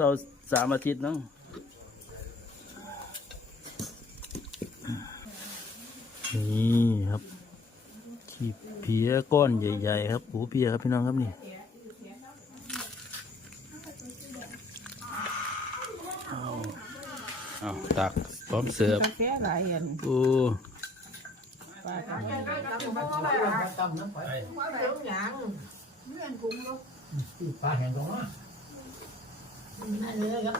เศร้าสามอาทิตย์เนาะนี่ครับขี้เพียก้อนใหญ่ ๆ ครับหูเพียครับพี่น้องครับนี่เอาเอาตักพร้อมเสิร์ฟกาแฟหลายอันโอ้ปลากัน ปลาแห้งตรงนั้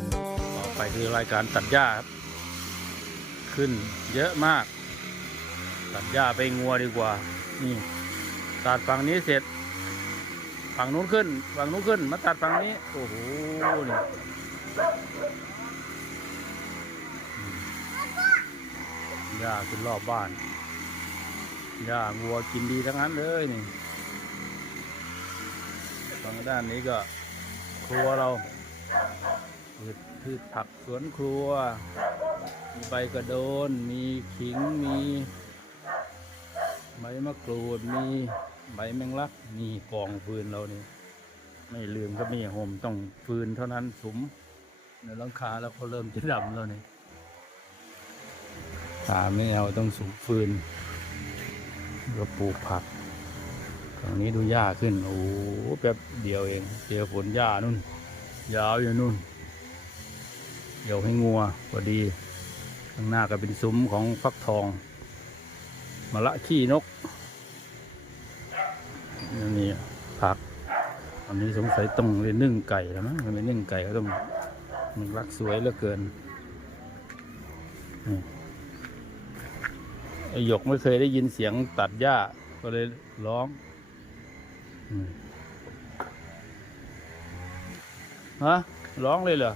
นต่อไปคือรายการตัดหญ้าครับ ขึ้นเยอะมาก ตัดหญ้าไปงัวดีกว่า นี่ตัดฝั่งนี้เสร็จ ฝั่งนู้นขึ้น ฝั่งนู้นขึ้น มาตัดฝั่งนี้ โอ้โหนี่หญ้าขึ้นรอบบ้าน หญ้างัวกินดีทั้งนั้นเลยนี่ฝั่งด้านนี้ก็ครัวเราพืชพืชผักสวนครัว มีใบกระโดน มีขิง มีใบมะกรูด มีใบแมงลัก มีกองฟืนเรานี่ ไม่ลืมก็มีห่มต้องฟืนเท่านั้นสุมในหลังคาแล้วก็เริ่มจะดำแล้วนี่ตาไม่เอาต้องสุมฟืน ก็ปลูกผักตรงนี้ดูหญ้าขึ้น โอ้โหแป๊บเดียวเองเจอฝนหญ้านุ่น ยาวอยู่นู่น เดี๋ยวให้งัวพอดี ข้างหน้าก็เป็นซุ้มของฟักทองมะละขี้นกนี่นี่ผักอันนี้สงสัยต้องเรียนนึ่งไก่แล้วมั้งมันนึ่งไก่ก็ต้องมันรักสวยเหลือเกินนี่ หยกไม่เคยได้ยินเสียงตัดหญ้า ก็เลยร้องฮะร้องเลยเหรอ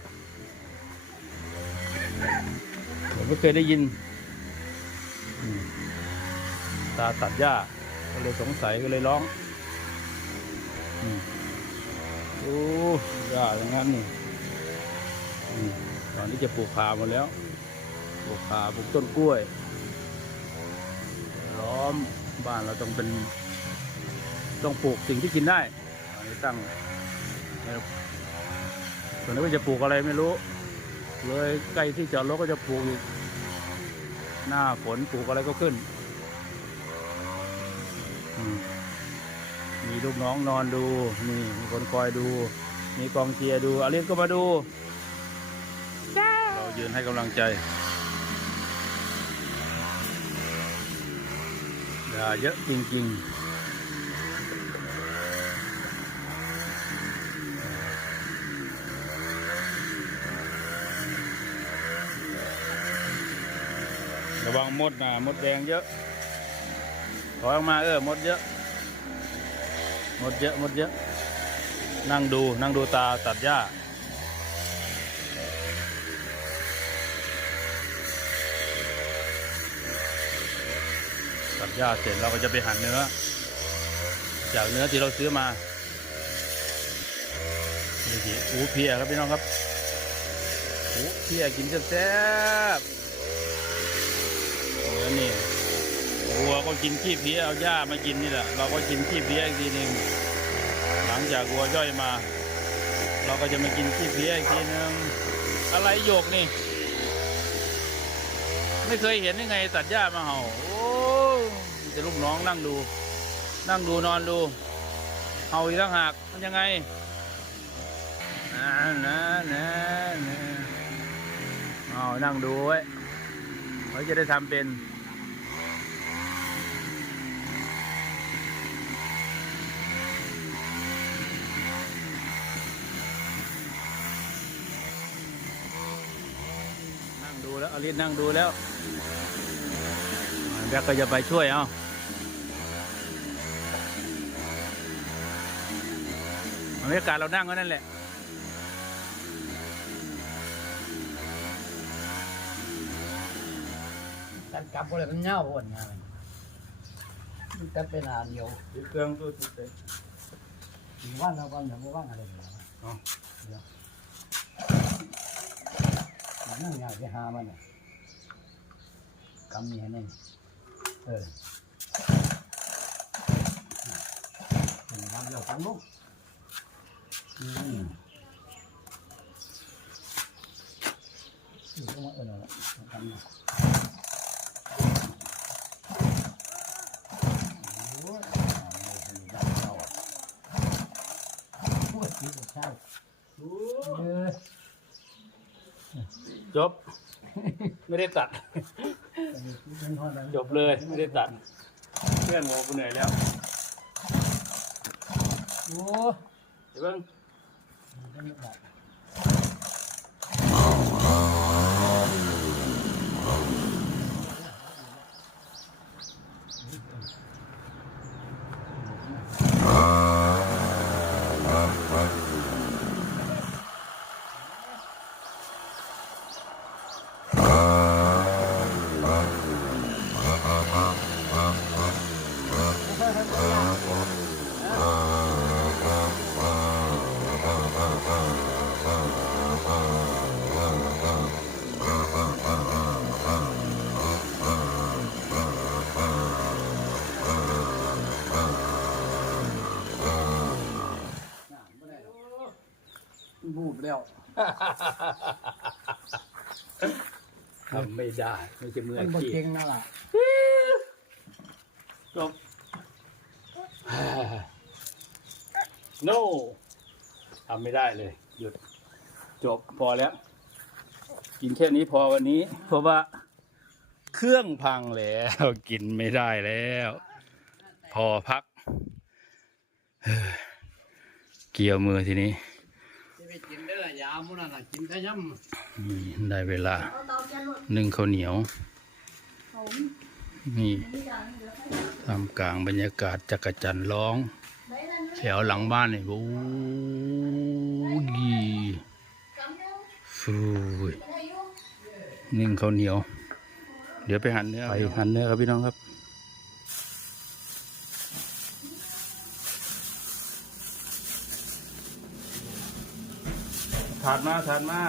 ผมไม่เคยได้ยิน ตาตัดหญ้า ก็เลยสงสัยก็เลยร้องโอ้หญ้าอย่างนั้นนี่ตอนนี้จะปลูกขาหมดแล้ว ปลูกขาปลูกต้นกล้วย มบ้านเราต้องเป็น ต้องปลูกสิ่งที่กินได้อันนี้ตั้งส่วนนี้ว่าจะปลูกอะไรไม่รู้ เลยใกล้ที่จอดรถก็จะปลูกอีกหน้าฝนปลูกอะไรก็ขึ้นอืมมีลูกน้องนอนดูนี่มีคนคอยดู มีกองเชียร์ดูอาเลียนก็มาดู เรายืนให้กำลังใจ อย่าเยอะจริงๆระวังมดนะมดแดงเยอะถอยออกมาเออมดเยอะมดเยอะมดเยอะ นั่งดูนั่งดูตาตัดหญ้า ตัดหญ้าเสร็จเราก็จะไปหั่นเนื้อ จากเนื้อที่เราซื้อมานี่สิอูเพียครับพี่น้องครับอูเพียกินแซ่บเนื้อนี่วัวก็กินขี้เพียเอาหญ้ามากินนี่แหละเราก็กินขี้เพียอีกทีหนึ่งหลังจากวัวย่อยมา เราก็จะมากินขี้เพียอีกทีหนึ่งอะไรโยกนี่ ไม่เคยเห็นยังไงตัดหญ้ามาเห่าโอ้ มีแต่ลูกน้องนั่งดู นั่งดูนอนดูเห่าอีกต่างหากมันยังไงนะนะนะนะเอานั่งดูไว้เขาจะได้ทำเป็นนั่งดูแล้วอลิสนั่งดูแล้วแบกก็จะไปช่วยเอา รรยากาศเรานั่งก็นั่นแหละตัดกลับก็เลยมันเน่าอ่อนงานมันตัดไปนานเดียวเครื่องตัวติดเลยมีว่านแล้ววันเดียวไม่ว่านอะไรเลยอ๋อเดี๋ยวนั่งยากไปหามันเนี่ยกำมีให้แน่นเออทำเดี๋ยวฟังลูกอืมอยู่ตรงนั้นเออนั่นแหละทำนะโอ้ยเอาเลยเป็นยัก จบ ไม่ได้ตัด จบเลยไม่ได้ตัด เพื่อนบอกกูเหนื่อยแล้ว โอ้เดี๋ยวเบิ่ง ยไทำไม่ได้ ไม่ใช่มือมัอานบ่ชีพเก่งนั่นล่ะจบ no ทำไม่ได้เลย หยุด จบพอแล้ว กินแค่นี้พอวันนี้ เพราะว่า เครื่องพังแล้ว กินไม่ได้แล้ว พอพักเฮ้ยเกี่ยวมือทีนี้จะไปกิ นได้ละยามุนั่นล่ะกินได้ย่ำนี่ได้เวลานึ่งข้าวเหนียว นี่ทำกลางบรรยากาศจักรจันทร์ร้อง แถวหลังบ้านนี่โอ้ยฟูยนึ่งข้าวเหนียว เดี๋ยวไปหั่นเนื้อไปหั่นเนื้อครับพี่น้องครับ ถาดมาถาดมา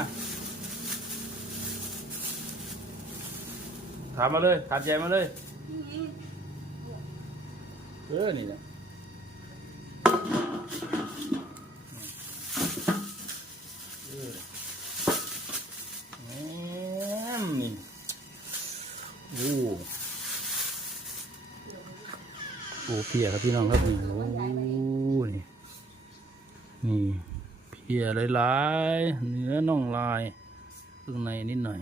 ถามมาเลยถาดใหญ่มาเลย เออ นี่นะเออแหมนี่โอ้โอ้เพียครับพี่น้องครับนี่โอ้นี่นี่ เหี่ยหลายๆเนื้อน่องลายข้างในนิดหน่อย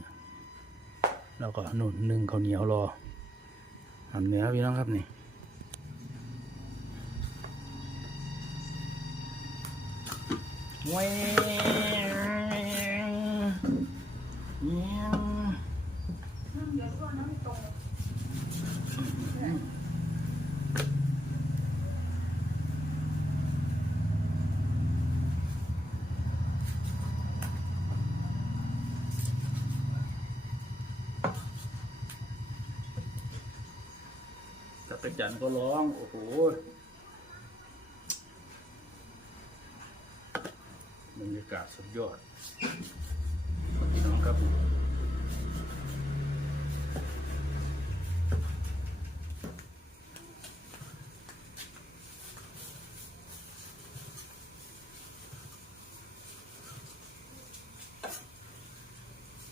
แล้วก็นุ่นนึ่งข้าวเหนียวรอทำเนื้อพี่น้องครับนี่แหวงเงี้ย จักรจันทร์ก็ร้อง โอ้โหบรรยากาศสุดยอดพี่น้องครับ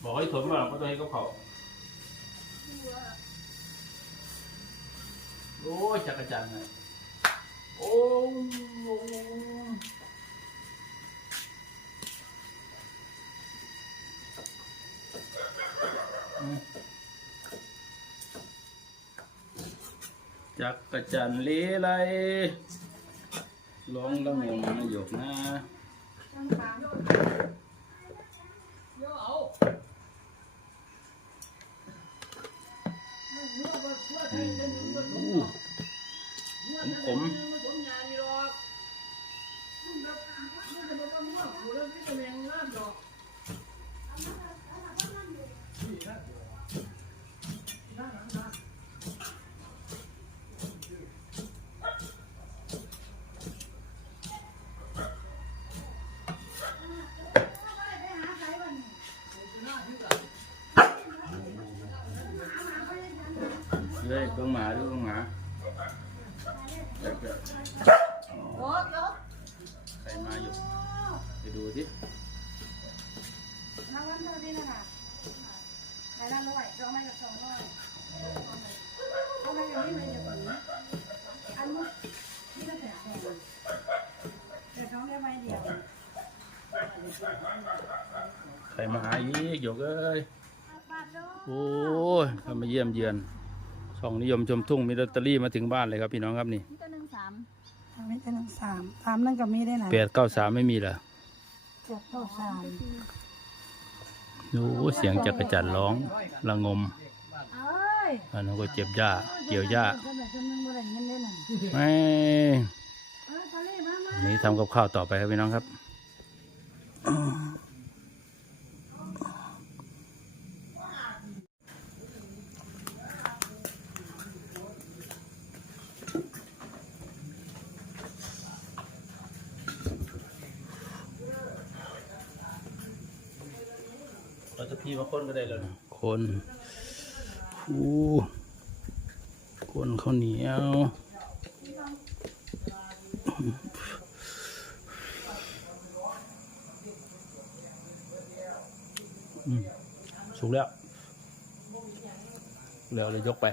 บอกให้ถมมาก็ต้องให้เขาเขาโอ้ ยจักรจันทร์ไงโอ้จักกระจันเลไลร้องละงงนะหยกนะอืมอู้ขมขมเฮ้ยเบิ่งหมาดูเบิ่งหมาเดี๋ยวเดี๋ยว โอ้ยก ใครมาอยู่ไปดูสิ รางวัลเท่านี้นะคะรายละร้อยสองไม่กับสองร้อยเอาไปอย่างนี้เลยเดี๋ยวก่อนนะอันนู้นนี่ก็แต่แพงเดี๋ยวเขาได้ใบเดียว ใครมาหา อีกหยกเอ้ยบาทเด้อโอ้ยเขามาเยี่ยมเยือนช่องนิยมชมทุ่งมีลอตเตอรี่มาถึงบ้านเลยครับพี่น้องครับนี่นี่ก็หนึ่งสามไม่ใช่หนึ่งสามสามนั่นก็มีได้นะแปดเก้าสามไม่มีเหรอเจ็ดเท่าสามโอ้เสียงจักรจันทร์ร้องระงมเอ้ยอันนั้นก็เจ็บหญ้าเกี่ยวหญ้าคนแบบคนนึงบ่ได้เงินเด้อน่ะไม่เออทะเลมามาอันนี้ทำกับข้าวต่อไปครับพี่น้องครับ เราจะพี่มาคนก็ได้แล้วนะคนอู้คนข้าวเหนียวสุกแล้ว แล้วเลยยกไป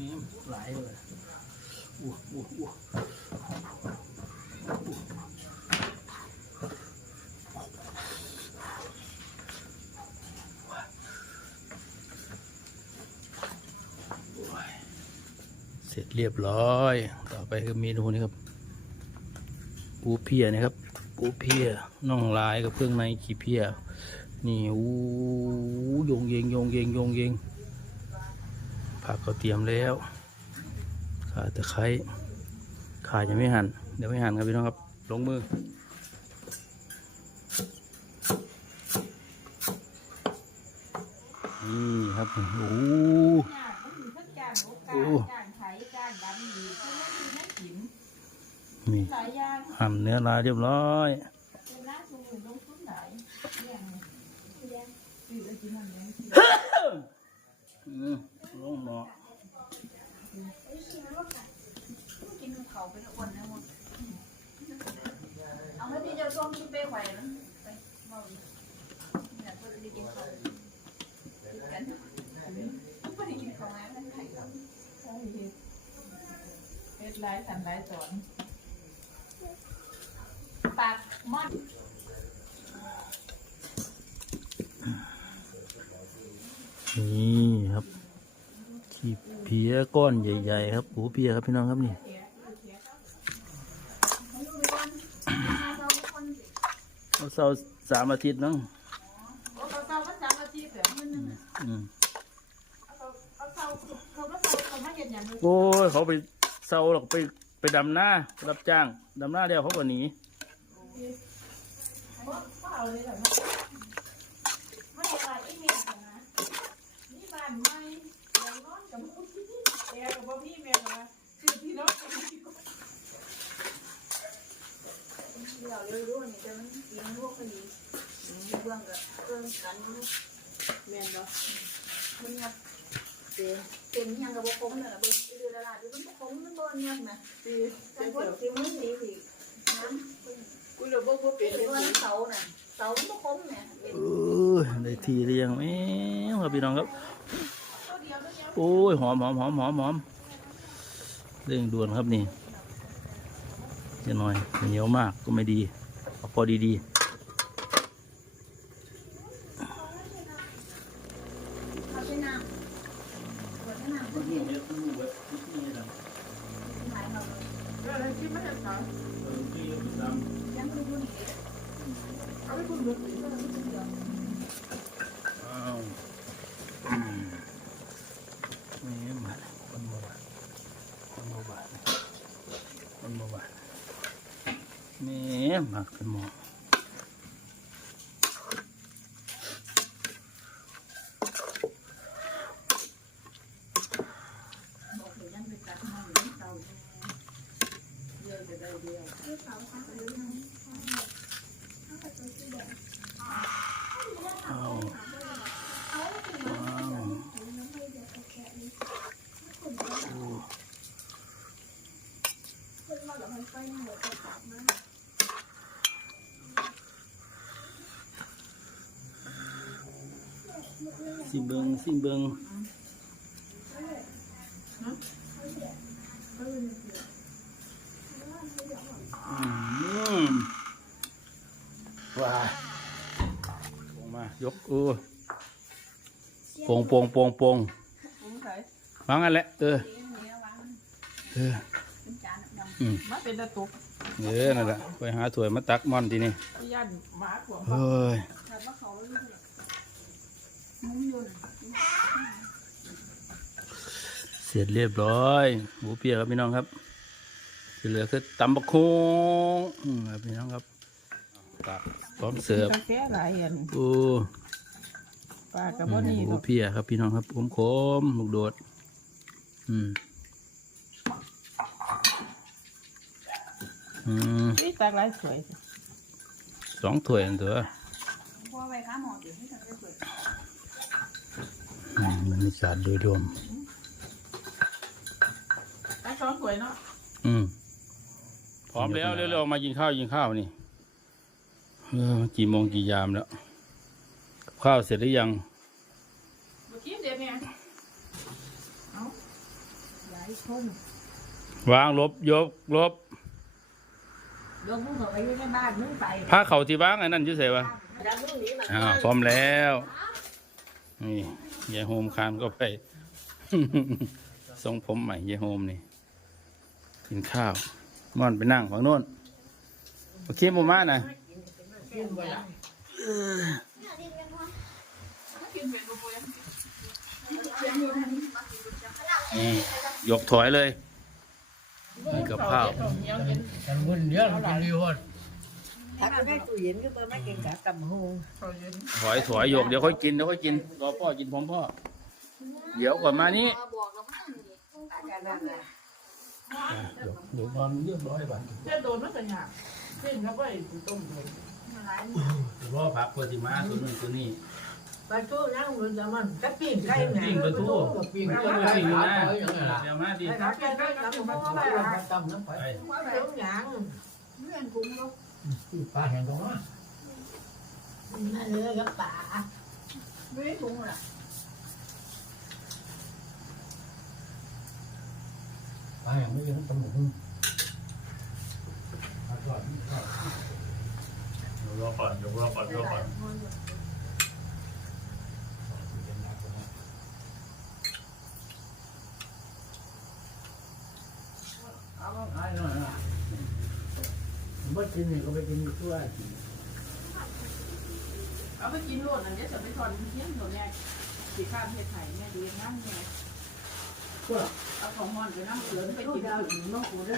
นี่ หลายเลยอู้อู้อู้เสร็จเรียบร้อย ต่อไปคือเมนูนี้ครับ ปูเพียนะครับ ปูเพียน่องลายกับเครื่องในขี้เพีย นี่อู้ยงเยงยงเยงยงเยงผักเขาเตรียมแล้ว ขาตะไคร้ขายังไม่หั่นเดี๋ยวไม่หั่นครับพี่น้องครับ ลงมือนี่ครับโอ้โหโอ้นี่หั่นเนื้อลายเรียบร้อยอืมลงหมอ กิน เขาไปทุกคนนะมึงเอาให้พี่เจ้าส้มกินไปไหวนะไปเมาดิเนี่ยเพื่อนได้กินเขากินกันเพื่อนได้กินเขาไหมนั่นไข่เขาเฮ็ดหลายสันหลายสอนปากมอดนี่ครับขี้เพียก้อนใหญ่ ๆ ครับปูเพียครับพี่น้องครับนี่ เอาเสาสามอาทิตย์เน้องโอ้เขาเศร้ามันสามอาทิตย์แบบมันนึงอืมเขาเขาเศร้าเขาไม่เศร้าเขาไม่เห็นอย่างนี้โอ้ยเขาไปเสาหรอกไปไปดำหน้ารับจ้างดำหน้าเดียวเขาก็หนีเอาเลยแบบไม่อะไรอีเมลนะนี่บ้านไม่เดี๋ยวนอนกับมึงแอร์กับพ่อพี่แม่มาคือพี่น้อง เดี๋ยวเร็วรู้นี่ จะมันกินพวกคนนี้เบื้องกับเบื้องกันแม่นบ่มันงับเต็มเต็มยังกับพวกผมเนี่ยเบื้องเรือละลายมันพวกผมมันโดนงับนะคือแต่พวกที่มันสีสีน้ำกูเลยบ่บ่เป็นเป็นเฮ็ดว่าหยังเสาน่ะเสาพวกผมเนี่ยเออได้ทีเรียงแม่ครับพี่น้องครับโอ้ยหอมหอมหอมหอมหอมเร่งด่วนครับนี่จะหน่อยเหนียวมากก็ไม่ดี พอดีๆอาไปน้ำเอาไปน้ำ ๆนี่เนี่ยคุณรู้ไว้นี่นะ หลายเรา เออแล้วที่ไม่ได้ถาม เออที่ดำ ยังคือบุญ เอาไปคุณดู อ้าวอืมนี่มาคนโมบานคนโมบานคนโมบานนี่มาขึ้นหมอ บอกเลยยังไปตัดมาอยู่ที่เตาเดียวจะได้เดียว อ้าวว้าวโอ้ สิเบิงสิเบิงอืมว้าลงมายกเออโป่งโป่งโป่งโป่งผมใส่วางอันแหละเออเออเป็นจานดำอืมมาเป็นตะตุกเออนั่นแหละไปหาถ้วยมาตักม่อนทีนี่ที่ย่านหมาขวงเฮ้ยแต่ว่า เขาเรื่อยมุ้งยุ่นเสร็จเรียบร้อย หมูเปียกครับพี่น้องครับที่เหลือคือตำบักคงอืมครับพี่น้องครับตักพร้อมเสิร์ฟกาแฟหลายอันโอ้ปลากระอืบอกมนี่หมูเปียกครับพี่น้องครับขมขมๆลูกโดด อืมอืมนี่ตากหลายสวยสองถ้วยอันตัวพอไปค้าหมอเดี๋ยวให้ทำได้เปิดอืมบ รรยากาศโดยรวมตาช้อนสวยเนาะอืมพร้อมแล้วเร็วๆมากินข้าวกินข้าวนี่เออกี่โมงกี่ยามแล้วกับข้าวเสร็จหรือยังบุกี้เดี๋ยวเนี่ยเอาหลายคนวางลบยกลบโยมผู้เขาไปอยู่ในบ้านมึงไปผ้าเข่าที่วางไอ้นั่นอยุ่ใส่วะแล้วมึงหนีมันอ่าพร้อมแล้วนี่ ยายโฮมคานก็ไปทรงผมใหม่ยายโฮมนี่ กินข้าวม่อนไปนั่งฝั่งโน้นโอเคหมูมานะกินไปละกินเป็นบุยนี่ยกถอยเลยนี่กับข้าวกันเงินเยอะกินดีฮอด ถ้าก็ได้ตู้เย็นก็เปิดมาเก่งกะกับหูถอยถอยโยกเดี๋ยวค่อยกินเดี๋ยวค่อยกินรอพ่อกินพร้อมพ่อ เดี๋ยวก่อนมานี่กันนั่นแหละเดี๋ยวเดี๋ยวนอนเรียบร้อยก่อนเส้นโดนมันจะหยาบเส้นแล้วก็ต้มเลยเดี๋ยวพ่อพักเพื่อสิมาตัวนู้นตัวนี้ปลาทูนั่งมันจะมันกะปิ้งไก่แหนปิ้งปลาทูปิ้งไม่ก็ต้องไม่ไปปิ้สิงนะนะเดี๋ยวมาดิไอ้รับแกงไก่กับผมว่าไปละตำน้ำไปไปว่าไปต้องหยังเพื่อนกุ้งลูก ปลาแห้งตรงนั้นนั่นเลยกับป่าด้วยถุงล่ะปลาแห้งไม่ยังตำหนุนรอก่อนรอก่อนรอก่อนเอาไอ้หน่อยนะ ไม่กินนี่ก็ไปกินด้วยเอาไปกินโลดอันนี้จะไปทอนเที่ยงโดนแน่สีข้ามเฮ็ดไห่แม่ดีน้ำเนี่ยเอาของมอนไปน้ำเกลือไปลูกกินดาวถึงน้องกูได้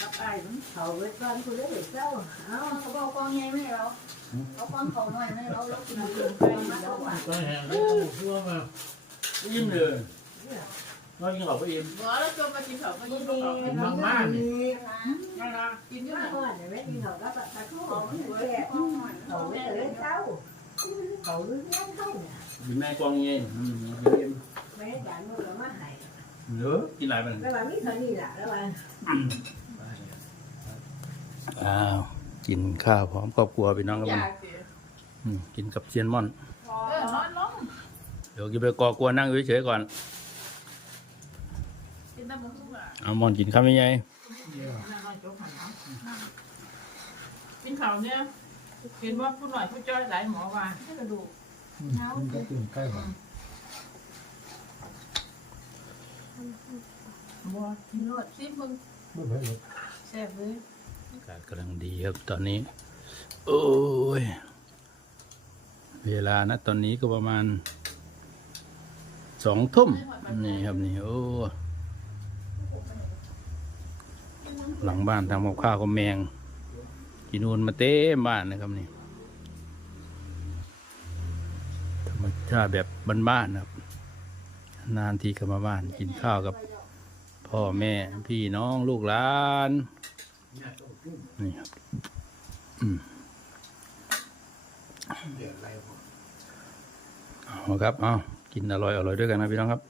กับไอ้มันเขาไว้ก่อนกูได้เจ้าเอาเขาบอกกองใหญ่ไม่เราเอากองเขาหน่อยไม่เราแล้วกินเกลือไปมาเอาไปปลาแห้งไม่ต้องชั่วมายิ้มเลยน อนกินข้าวไปอิ่มหมอแล้วจมมากินเขาก็ดียิ่งดีเขาน้องมานี่นั่นนะกินเยอะมาก่อนเดี๋ยวแม่กินเขาก็ปลาทูเขาแก่เขาไว้เลยเจ้าเขาเรื่องนั้นเขาเนี่ยมีแม่กองเงี้ยอืมยิ้มแม่จานมันก็มาให้เนื้อกินอะไรมันแล้วว่ามีเท่านี้แหละแล้วว่าอ้าวกินข้าวพร้อมครอบครัวพี่น้องครับอมันยากสิอืมกินกับเซียนม่อนเออนอนลงเดี๋ยวกินไปกอกลัวนั่งอยู่เฉยๆก่อน กินแต่หมูทุกอย่าง เอามอนกินข้าวไม่ใหญ่น่าน้อยจกหันเอากินข้าวเนี่ยเห็นว่าผู้หน่อยผู้จ้อยหลายหมอว่าให้กระดูกมันก็ตื่นใกล้บ้านบัวกินรสซิมึงไม่เพิ่งเลยแซ่บเลยอากาศกำลังดีครับตอนนี้ โอ้ย เวลานะตอนนี้ก็ประมาณสองทุ่มนี่ครับนี่โอ้ หลังบ้านทำกับข้าวก็แมงกินนูนมาเต็มบ้านนะครับนี่ธรรมชาติแบบบ้านๆนะครับ นานทีก็มาบ้านกินข้าวกับ พ่อแม่พี่น้องลูกหลานนี่ครับอืมเอาครับเอากินอร่อยอร่อยด้วยกันนะพี่น้องครับ